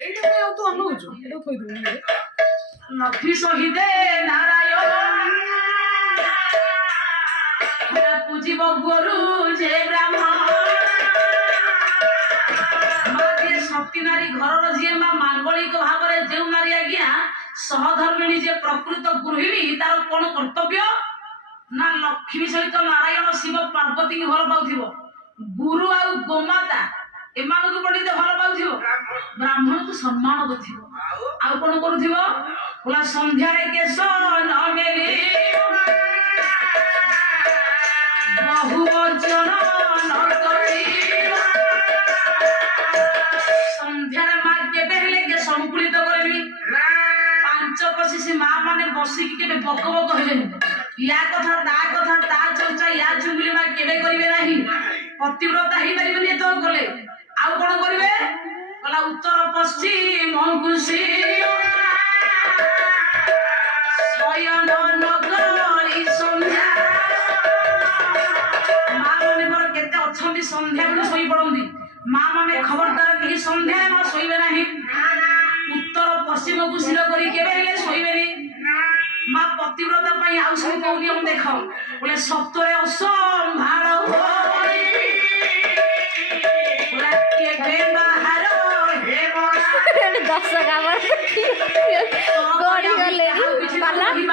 এইটা কই ଆଉ ତୁ ଅନଉଛୁ ଏଟା ଥୋଇ ଦଉନି ରେ ନଥି ସହିଦେ ନାରାୟଣ ପୂଜିବ ଗୁରୁ ଯେ ବ୍ରାହ୍ମଣ ମା ଯିଏ ଶକ୍ତି ନାରୀ ଘରର ଯିଏ ମା ମାଙ୍ଗଳିକ ଭାବରେ ଯେଉଁ ନାରୀ ଆଜ୍ଞା ସହଧର୍ମିଣୀ ଯେ ପ୍ରକୃତ ଗୃହିଣୀ ତାର କଣ କର୍ତ୍ତବ୍ୟ ନା ଲକ୍ଷ୍ମୀ ସହିତ ନାରାୟଣ ଶିବ ପାର୍ବତୀଙ୍କୁ ଭଲ ପାଉଥିବ ଗୁରୁ ଆଉ ଗୋମାତା ଏମାନଙ୍କୁ ପଣ୍ଡିତ ଭଲ ପାଉଥିବ ବ୍ରାହ୍ମଣକୁ ସମ୍ମାନ ଦଉଥିବ ଆଉ କଣ କରୁଥିବ ବୋଲା ସନ୍ଧ୍ୟାରେ କେଶ ନ ମେଲି ବହୁ ବଚନ ନ କରିବ ସନ୍ଧ୍ୟାରେ ମା କେବେ ହେଲେ କେ ସଂକୁଳିତ କରିବି ପାଞ୍ଚ ପଚିଶି ମା ମାନେ ବସିକି କେବେ ବକ ବକ ହେବେନି ୟା କଥା ତା ଚର୍ଚ୍ଚା ୟା ଚୁଗୁଲି ମା କେବେ କରିବେ ନାହିଁ ପତିବ୍ରତା ହେଇପାରିବେନି ତ ଗଲେ ଆଉ କଣ କରିବେ ଗଲା ଉତ୍ତର ପଶ୍ଚିମ ଅଙ୍କୁଶୀ ଶୟନ ନଗରୀ ସନ୍ଧ୍ୟା ମା ମାନେ ମୋର କେତେ ଅଛନ୍ତି ସନ୍ଧ୍ୟା ବେଳୁ ଶୋଇ ପଡନ୍ତି ମା ମାନେ ଖବରଦାର କେହି ସନ୍ଧ୍ୟାରେ ମା ଶୋଇବେ ନାହିଁ ଉତ୍ତର ପଶ୍ଚିମକୁ ଶିର କରି କେବେ ହେଲେ ଶୋଇବେନି ମା ପତିବ୍ରତା ପାଇଁ ଆଉ ସବୁ କୋଉ ନିୟମ ଦେଖ ବୋଲେ ସତ୍ୟରେ ଅସମ୍ଭାଳ दर्शक आवाज गड़ी गले